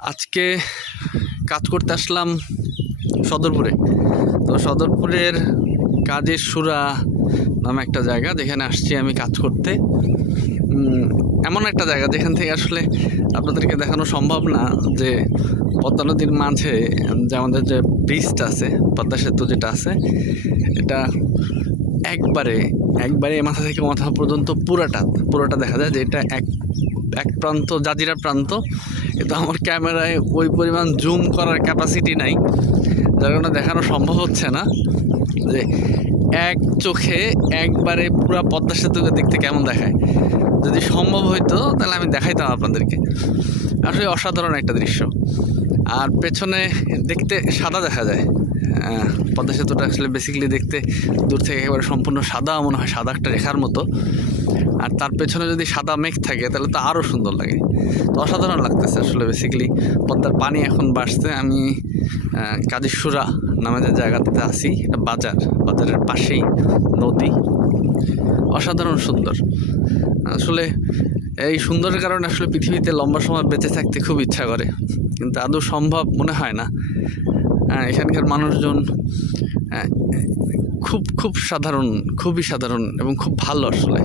আজকে কাজ করতে আসলাম সদরপুরে। তো সদরপুরের কাজের সুরা নামে একটা জায়গা, যেখানে আসছি আমি কাজ করতে। এমন একটা জায়গা যেখান থেকে আসলে আপনাদেরকে দেখানো সম্ভব না যে পদ্মা নদীর মাঝে যে আমাদের যে ব্রিজটা আছে, পদ্মা সেতু যেটা আছে, এটা একবারে একবারে মাথা থেকে মাথা পর্যন্ত পুরোটা দেখা যায়। যে এটা এক প্রান্ত জাজিরা প্রান্ত। কিন্তু আমার ক্যামেরায় ওই পরিমাণ জুম করার ক্যাপাসিটি নাই, যার কারণে দেখানো সম্ভব হচ্ছে না যে এক চোখে একবারে পুরা পদ্মা সেতুকে দেখতে কেমন দেখায়। যদি সম্ভব হইতো তাহলে আমি দেখাইতাম আপনাদেরকে। আসলে অসাধারণ একটা দৃশ্য। আর পেছনে দেখতে সাদা দেখা যায়। পদ্মা সেতুটা আসলে বেসিক্যালি দেখতে দূর থেকে একেবারে সম্পূর্ণ সাদা মনে হয়, সাদা একটা রেখার মতো। আর তার পেছনে যদি সাদা মেঘ থাকে তাহলে তো আরও সুন্দর লাগে। তো অসাধারণ লাগতেছে আসলে। বেসিক্যালি পদ্মার পানি এখন বাড়ছে। আমি কাজীর সুরা নামে যে জায়গাটাতে আছি, এটা বাজারের পাশেই নদী। অসাধারণ সুন্দর আসলে। এই সুন্দরের কারণে আসলে পৃথিবীতে লম্বা সময় বেঁচে থাকতে খুব ইচ্ছা করে, কিন্তু আদৌ সম্ভব মনে হয় না। এখানকার মানুষজন খুব সাধারণ, খুবই সাধারণ এবং খুব ভালো আসলে।